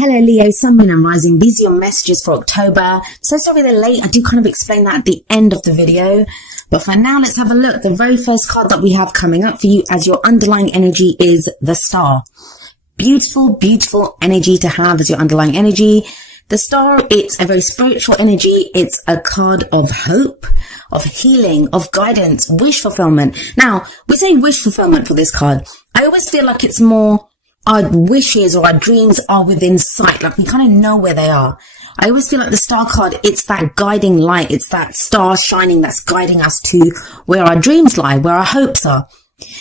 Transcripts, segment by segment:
Hello Leo, Sun, Moon and Rising. These are your messages for October. So sorry they're late. I do kind of explain that at the end of the video. But for now, let's have a look. The very first card that we have coming up for you as your underlying energy is the Star. Beautiful, beautiful energy to have as your underlying energy. The Star, it's a very spiritual energy. It's a card of hope, of healing, of guidance, wish fulfillment. Now, we say wish fulfillment for this card. I always feel like it's more our wishes or our dreams are within sight. Like we kind of know where they are. I always feel like the Star card, it's that guiding light. It's that star shining that's guiding us to where our dreams lie, where our hopes are.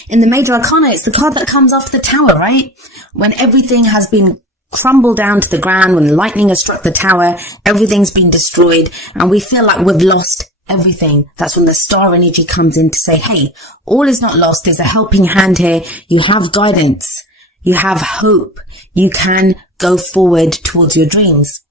In the Major Arcana, it's the card that comes after the Tower, right? When everything has been crumbled down to the ground, when lightning has struck the tower, everything's been destroyed, and we feel like we've lost everything. That's when the Star energy comes in to say, hey, all is not lost. There's a helping hand here. You have guidance. You have hope. You can go forward towards your dreams.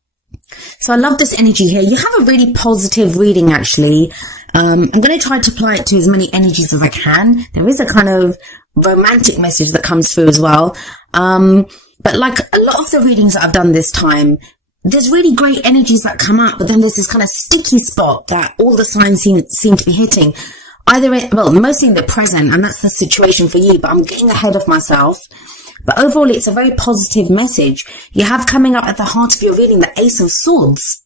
So I love this energy here. You have a really positive reading, actually. I'm going to try to apply it to as many energies as I can. There is a kind of romantic message that comes through as well. But like a lot of the readings that I've done this time, there's really great energies that come up, but then there's this kind of sticky spot that all the signs seem to be hitting. Mostly in the present, and that's the situation for you, but I'm getting ahead of myself. But overall, it's a very positive message. You have coming up at the heart of your reading the Ace of Swords.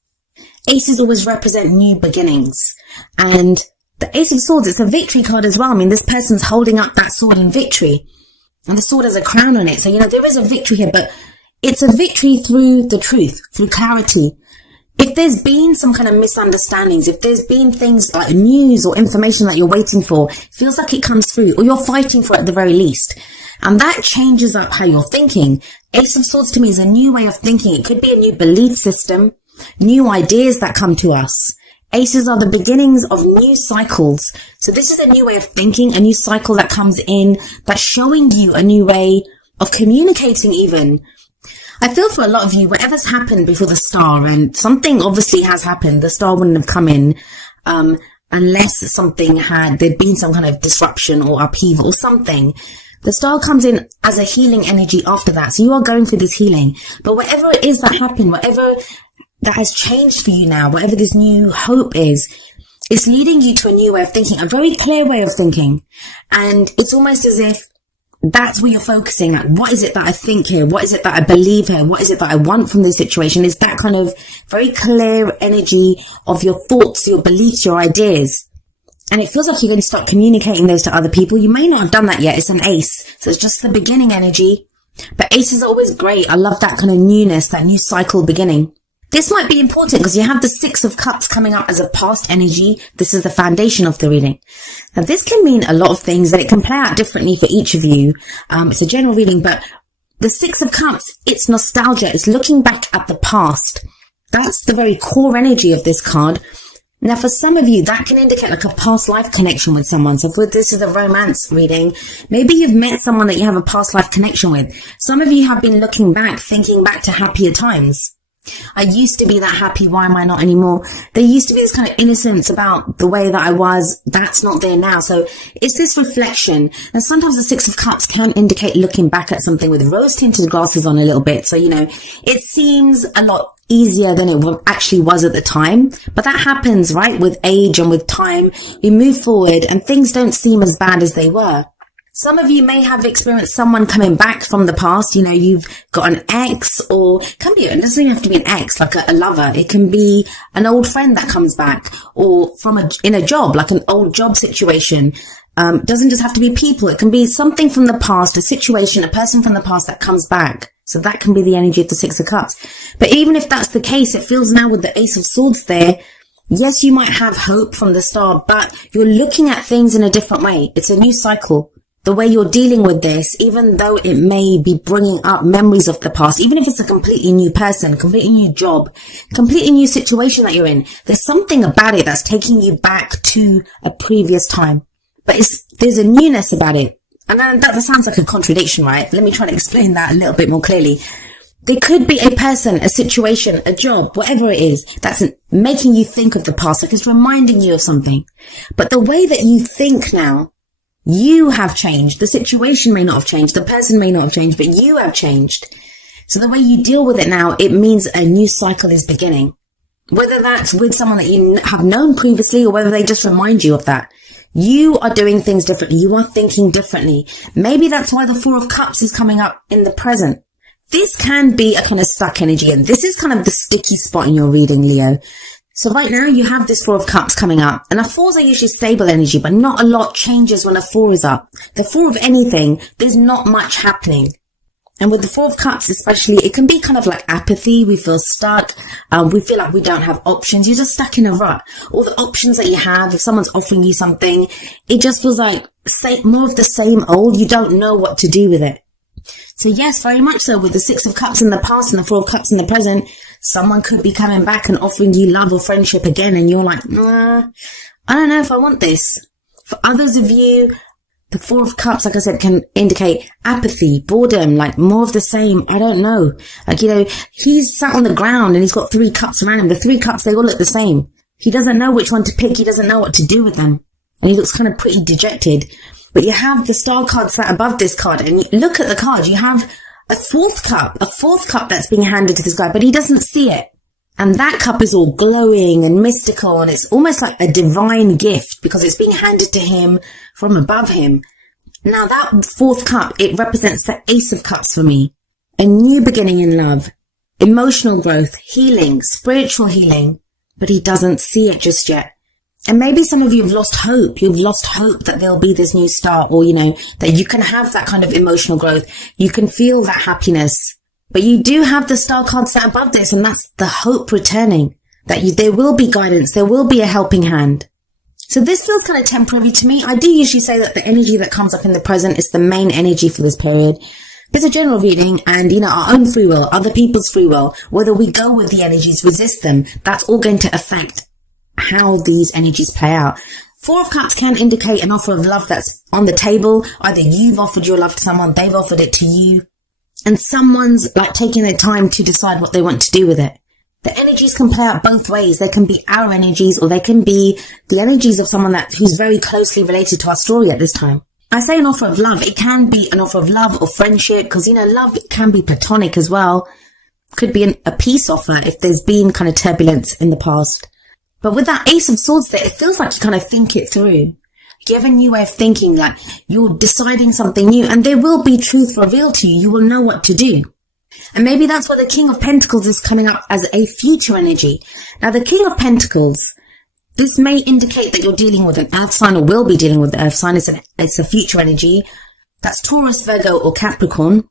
Aces always represent new beginnings. And the Ace of Swords, it's a victory card as well. I mean, this person's holding up that sword in victory. And the sword has a crown on it. So, there is a victory here, but it's a victory through the truth, through clarity. If there's been some kind of misunderstandings, if there's been things like news or information that you're waiting for, it feels like it comes through, or you're fighting for it at the very least. And that changes up how you're thinking. Ace of Swords to me is a new way of thinking. It could be a new belief system, new ideas that come to us. Aces are the beginnings of new cycles. So this is a new way of thinking, a new cycle that comes in, that's showing you a new way of communicating even. I feel for a lot of you, whatever's happened before the Star, and something obviously has happened, the Star wouldn't have come in, unless there'd been some kind of disruption or upheaval or something. The Star comes in as a healing energy after that. So you are going through this healing. But whatever it is that happened, whatever that has changed for you now, whatever this new hope is, it's leading you to a new way of thinking, a very clear way of thinking. And it's almost as if that's where you're focusing at. What is it that I think here? What is it that I believe here? What is it that I want from this situation? Is that kind of very clear energy of your thoughts, your beliefs, your ideas. And it feels like you're going to start communicating those to other people. You may not have done that yet. It's an ace. So it's just the beginning energy. But aces are always great. I love that kind of newness, that new cycle beginning. This might be important because you have the Six of Cups coming up as a past energy. This is the foundation of the reading. Now this can mean a lot of things and it can play out differently for each of you. It's a general reading, but the Six of Cups, it's nostalgia. It's looking back at the past. That's the very core energy of this card. Now, for some of you, that can indicate like a past life connection with someone. So if this is a romance reading, maybe you've met someone that you have a past life connection with. Some of you have been looking back, thinking back to happier times. I used to be that happy. Why am I not anymore? There used to be this kind of innocence about the way that I was. That's not there now. So it's this reflection. And sometimes the Six of Cups can indicate looking back at something with rose-tinted glasses on a little bit. So, it seems a lot easier than it actually was at the time. But that happens, right? With age and with time, we move forward and things don't seem as bad as they were. Some of you may have experienced someone coming back from the past. You've got an ex, or it doesn't even have to be an ex, like a lover. It can be an old friend that comes back, or in a job, like an old job situation. Doesn't just have to be people. It can be something from the past, a situation, a person from the past that comes back. So that can be the energy of the Six of Cups. But even if that's the case, it feels now with the Ace of Swords there, yes, you might have hope from the Star, but you're looking at things in a different way. It's a new cycle. The way you're dealing with this, even though it may be bringing up memories of the past, even if it's a completely new person, completely new job, completely new situation that you're in, there's something about it that's taking you back to a previous time. But there's a newness about it. And that sounds like a contradiction, right? Let me try to explain that a little bit more clearly. There could be a person, a situation, a job, whatever it is, that's making you think of the past, like it's reminding you of something. But the way that you think now, you have changed. The situation may not have changed. The person may not have changed, but you have changed. So the way you deal with it now, it means a new cycle is beginning. Whether that's with someone that you have known previously or whether they just remind you of that. You are doing things differently. You are thinking differently. Maybe that's why the Four of Cups is coming up in the present. This can be a kind of stuck energy, and this is kind of the sticky spot in your reading, Leo. So right now you have this Four of Cups coming up, and a fours are usually stable energy, but not a lot changes when a four is up. The four of anything, there's not much happening. And with the Four of Cups especially, it can be kind of like apathy. We feel stuck. We feel like we don't have options. You're just stuck in a rut. All the options that you have, if someone's offering you something, it just feels like more of the same old. You don't know what to do with it. So yes, very much so. With the Six of Cups in the past and the Four of Cups in the present, someone could be coming back and offering you love or friendship again. And you're like, I don't know if I want this. For others of you, the Four of Cups, like I said, can indicate apathy, boredom, like more of the same. I don't know. Like, he's sat on the ground and he's got 3 cups around him. The 3 cups, they all look the same. He doesn't know which one to pick. He doesn't know what to do with them. And he looks kind of pretty dejected. But you have the Star card sat above this card. And you look at the card. You have a fourth cup that's being handed to this guy, but he doesn't see it. And that cup is all glowing and mystical, and it's almost like a divine gift because it's being handed to him from above him. Now that fourth cup, it represents the Ace of Cups for me. A new beginning in love, emotional growth, healing, spiritual healing, but he doesn't see it just yet. And maybe some of you have lost hope. You've lost hope that there'll be this new start, or, that you can have that kind of emotional growth. You can feel that happiness. But you do have the Star card set above this, and that's the hope returning. That there will be guidance, there will be a helping hand. So this feels kind of temporary to me. I do usually say that the energy that comes up in the present is the main energy for this period. It's a general reading, and, our own free will, other people's free will, whether we go with the energies, resist them, that's all going to affect how these energies play out. Four of Cups can indicate an offer of love that's on the table. Either you've offered your love to someone, they've offered it to you. And someone's like taking their time to decide what they want to do with it. The energies can play out both ways. They can be our energies, or they can be the energies of someone who's very closely related to our story at this time. I say an offer of love. It can be an offer of love or friendship because, love can be platonic as well. Could be a peace offer if there's been kind of turbulence in the past. But with that Ace of Swords there, it feels like you kind of think it through. You have a new way of thinking, like you're deciding something new, and there will be truth revealed to you. You will know what to do. And maybe that's why the King of Pentacles is coming up as a future energy. Now, the King of Pentacles, this may indicate that you're dealing with an earth sign, or will be dealing with the earth sign. It's a future energy. That's Taurus, Virgo, or Capricorn.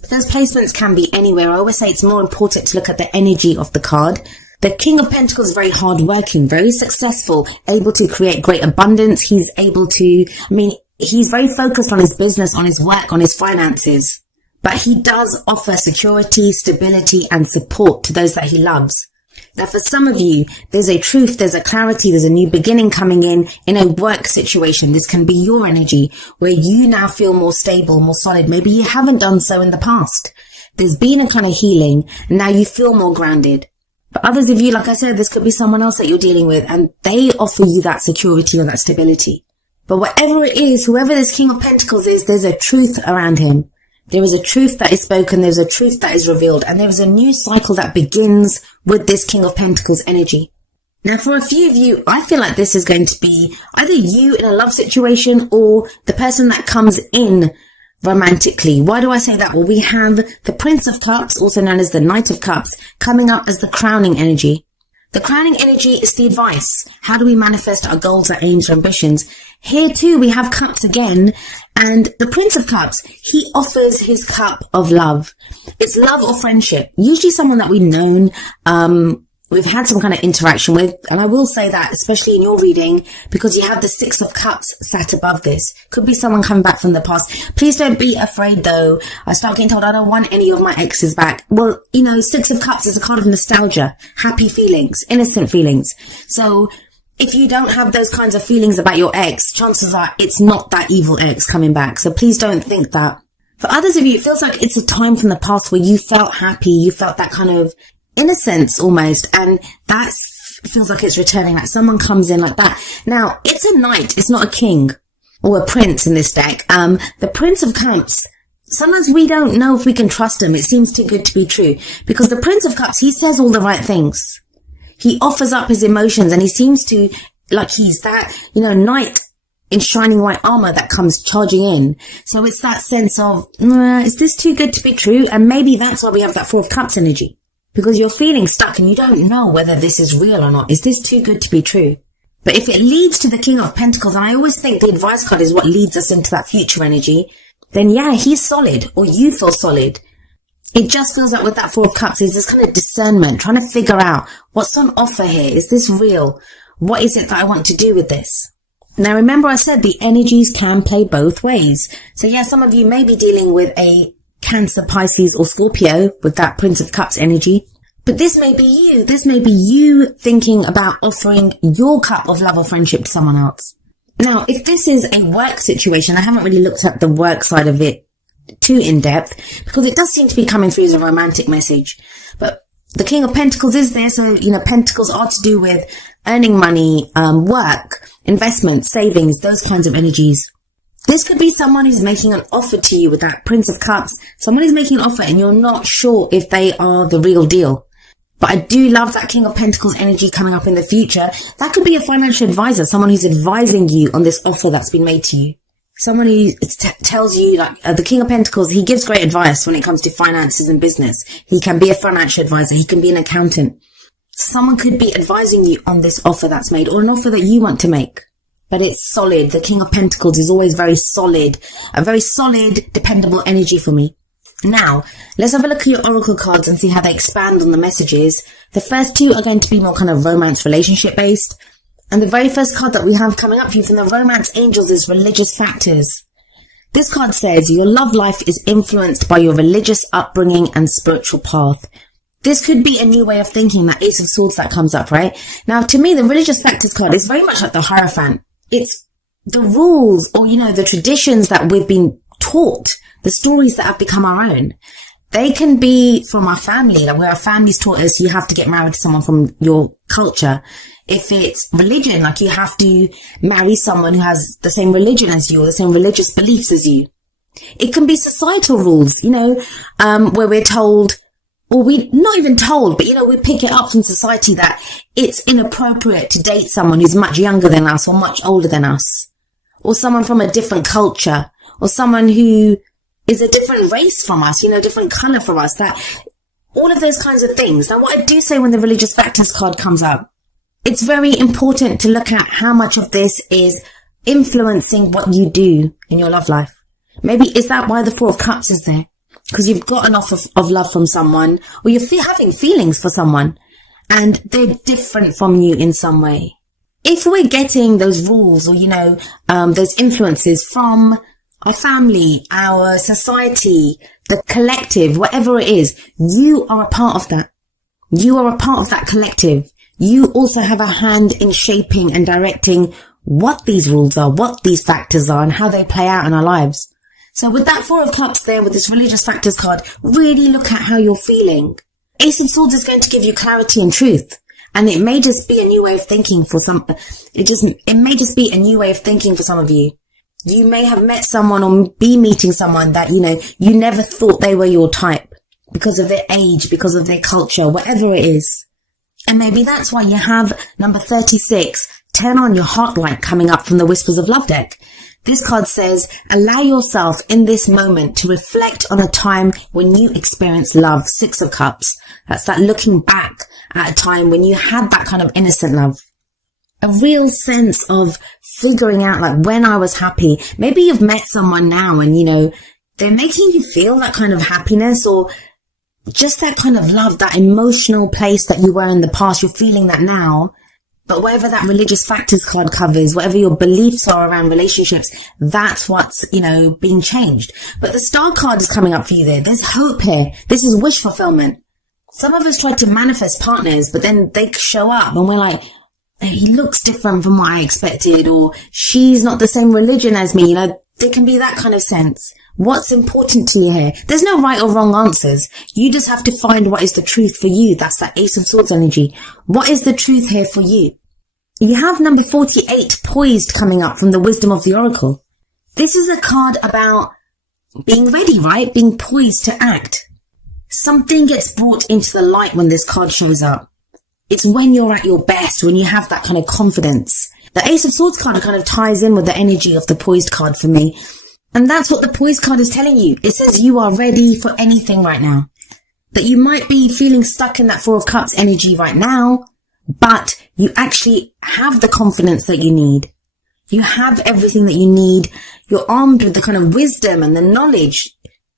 But those placements can be anywhere. I always say it's more important to look at the energy of the card. The King of Pentacles is very hardworking, very successful, able to create great abundance. He's he's very focused on his business, on his work, on his finances. But he does offer security, stability, and support to those that he loves. Now, for some of you, there's a truth, there's a clarity, there's a new beginning coming in a work situation. This can be your energy where you now feel more stable, more solid. Maybe you haven't done so in the past. There's been a kind of healing, and now you feel more grounded. For others of you, like I said, this could be someone else that you're dealing with, and they offer you that security or that stability. But whatever it is, whoever this King of Pentacles is, there's a truth around him. There is a truth that is spoken, there's a truth that is revealed, and there is a new cycle that begins with this King of Pentacles energy. Now, for a few of you, I feel like this is going to be either you in a love situation or the person that comes in romantically. Why do I say that? Well, we have the Prince of Cups, also known as the Knight of Cups, coming up as the crowning energy. The crowning energy is the advice. How do we manifest our goals, our aims, our ambitions? Here too, we have cups again, and the Prince of Cups, he offers his cup of love. It's love or friendship, usually someone that we've known, we've had some kind of interaction with. And I will say that, especially in your reading, because you have the Six of Cups sat above this. Could be someone coming back from the past. Please don't be afraid though. I start getting told I don't want any of my exes back. Well, Six of Cups is a card of nostalgia, happy feelings, innocent feelings. So if you don't have those kinds of feelings about your ex, chances are it's not that evil ex coming back. So please don't think that. For others of you, it feels like it's a time from the past where you felt happy, you felt that kind of innocence almost, and that feels like it's returning, like someone comes in like that. Now, it's a knight, it's not a king or a prince in this deck. The Prince of Cups sometimes we don't know if we can trust him. It seems too good to be true, because the Prince of Cups, he says all the right things. He offers up his emotions, and he seems to, like he's that, knight in shining white armor that comes charging in. So it's that sense of, is this too good to be true? And maybe that's why we have that Four of Cups energy, because you're feeling stuck and you don't know whether this is real or not. Is this too good to be true? But if it leads to the King of Pentacles, and I always think the advice card is what leads us into that future energy, then yeah, he's solid, or you feel solid. It just feels like with that Four of Cups is this kind of discernment, trying to figure out what's on offer here. Is this real? What is it that I want to do with this? Now, remember I said the energies can play both ways. So yeah, some of you may be dealing with a Cancer, Pisces, or Scorpio with that Prince of Cups energy. But this may be you. This may be you thinking about offering your cup of love or friendship to someone else. Now, if this is a work situation, I haven't really looked at the work side of it too in depth, because it does seem to be coming through as a romantic message. But the King of Pentacles is there. So, Pentacles are to do with earning money, work, investment, savings, those kinds of energies. This could be someone who's making an offer to you with that Prince of Cups. Someone who's making an offer and you're not sure if they are the real deal. But I do love that King of Pentacles energy coming up in the future. That could be a financial advisor, someone who's advising you on this offer that's been made to you. Someone who tells you, like the King of Pentacles, he gives great advice when it comes to finances and business. He can be a financial advisor. He can be an accountant. Someone could be advising you on this offer that's made, or an offer that you want to make. But it's solid. The King of Pentacles is always very solid. A very solid, dependable energy for me. Now, let's have a look at your oracle cards and see how they expand on the messages. The first two are going to be more kind of romance relationship based. And the very first card that we have coming up for you from the Romance Angels is Religious Factors. This card says your love life is influenced by your religious upbringing and spiritual path. This could be a new way of thinking, that Ace of Swords that comes up, right? Now, to me, the Religious Factors card is very much like the Hierophant. It's the rules, or, the traditions that we've been taught, the stories that have become our own. They can be from our family, like where our family's taught us you have to get married to someone from your culture. If it's religion, like you have to marry someone who has the same religion as you or the same religious beliefs as you. It can be societal rules, where we're told, or we not even told, but we pick it up from society that it's inappropriate to date someone who's much younger than us or much older than us, or someone from a different culture, or someone who is a different race from us, different color from us, that all of those kinds of things. Now, what I do say when the Religious Factors card comes up, it's very important to look at how much of this is influencing what you do in your love life. Maybe is that why the Four of Cups is there? Because you've got an offer of love from someone, or you're having feelings for someone, and they're different from you in some way. If we're getting those rules, or, those influences from our family, our society, the collective, whatever it is, you are a part of that. You are a part of that collective. You also have a hand in shaping and directing what these rules are, what these factors are, and how they play out in our lives. So with that Four of Cups there, with this Religious Factors card, really look at how you're feeling. Ace of Swords is going to give you clarity and truth. And it may just be a new way of thinking for some, it may just be a new way of thinking for some of you. You may have met someone or be meeting someone that, you never thought they were your type because of their age, because of their culture, whatever it is. And maybe that's why you have number 36, turn on your heart light, coming up from the Whispers of Love deck. This card says, allow yourself in this moment to reflect on a time when you experienced love. Six of Cups. That's that looking back at a time when you had that kind of innocent love. A real sense of figuring out, like, when I was happy. Maybe you've met someone now and, they're making you feel that kind of happiness, or just that kind of love, that emotional place that you were in the past. You're feeling that now. But whatever that Religious Factors card covers, whatever your beliefs are around relationships, that's what's, being changed. But the Star card is coming up for you there. There's hope here. This is wish fulfillment. Some of us try to manifest partners, but then they show up and we're like, he looks different from what I expected, or she's not the same religion as me. There can be that kind of sense. What's important to you here? There's no right or wrong answers. You just have to find what is the truth for you. That's that Ace of Swords energy. What is the truth here for you? You have number 48, Poised, coming up from the Wisdom of the Oracle. This is a card about being ready, right? Being poised to act. Something gets brought into the light when this card shows up. It's when you're at your best, when you have that kind of confidence. The Ace of Swords card kind of ties in with the energy of the poised card for me. And that's what the poised card is telling you. It says you are ready for anything right now. That you might be feeling stuck in that Four of Cups energy right now, but you actually have the confidence that you need. You have everything that you need. You're armed with the kind of wisdom and the knowledge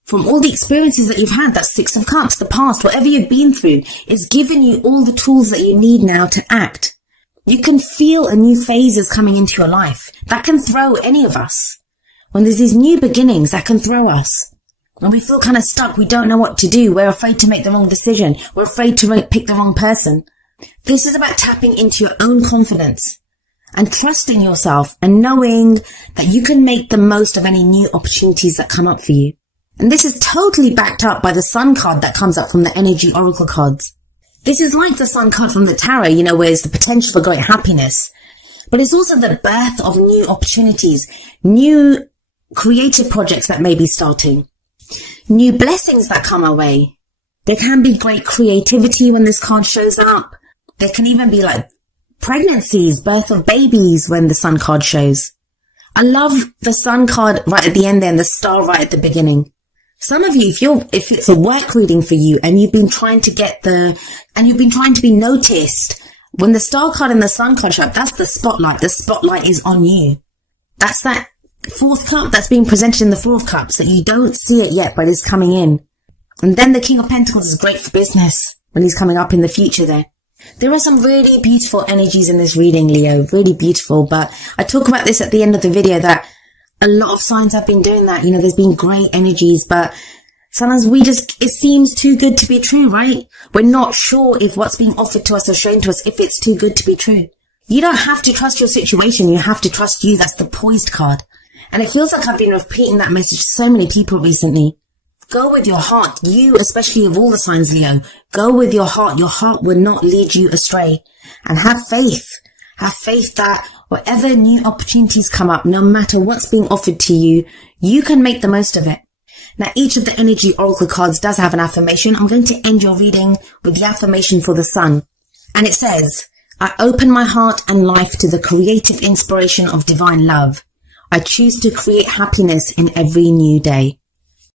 from all the experiences that you've had. That Six of Cups, the past, whatever you've been through, it's given you all the tools that you need now to act. You can feel a new phase is coming into your life. That can throw any of us. When there's these new beginnings, that can throw us. When we feel kind of stuck, we don't know what to do. We're afraid to make the wrong decision. We're afraid to pick the wrong person. This is about tapping into your own confidence and trusting yourself and knowing that you can make the most of any new opportunities that come up for you. And this is totally backed up by the Sun card that comes up from the Energy Oracle cards. This is like the Sun card from the Tarot, you know, where it's the potential for great happiness. But it's also the birth of new opportunities, new creative projects that may be starting, new blessings that come our way. There can be great creativity when this card shows up. There can even be like pregnancies, birth of babies when the Sun card shows. I love the Sun card right at the end there and the star right at the beginning. Some of you, if it's a work reading for you and you've been trying to you've been trying to be noticed, when the star card and the Sun card show up, that's the spotlight. The spotlight is on you. That's that fourth cup that's being presented in the Four of Cups that you don't see it yet, but it's coming in. And then the King of Pentacles is great for business when he's coming up in the future there. There are some really beautiful energies in this reading, Leo, really beautiful. But I talk about this at the end of the video that a lot of signs have been doing that. You know, there's been great energies, but sometimes it seems too good to be true, right? We're not sure if what's being offered to us or shown to us, if it's too good to be true. You don't have to trust your situation. You have to trust you. That's the poised card. And it feels like I've been repeating that message to so many people recently. Go with your heart. You, especially of all the signs, Leo, go with your heart. Your heart will not lead you astray. And have faith. Have faith that whatever new opportunities come up, no matter what's being offered to you, you can make the most of it. Now, each of the Energy Oracle cards does have an affirmation. I'm going to end your reading with the affirmation for the Sun. And it says, I open my heart and life to the creative inspiration of divine love. I choose to create happiness in every new day.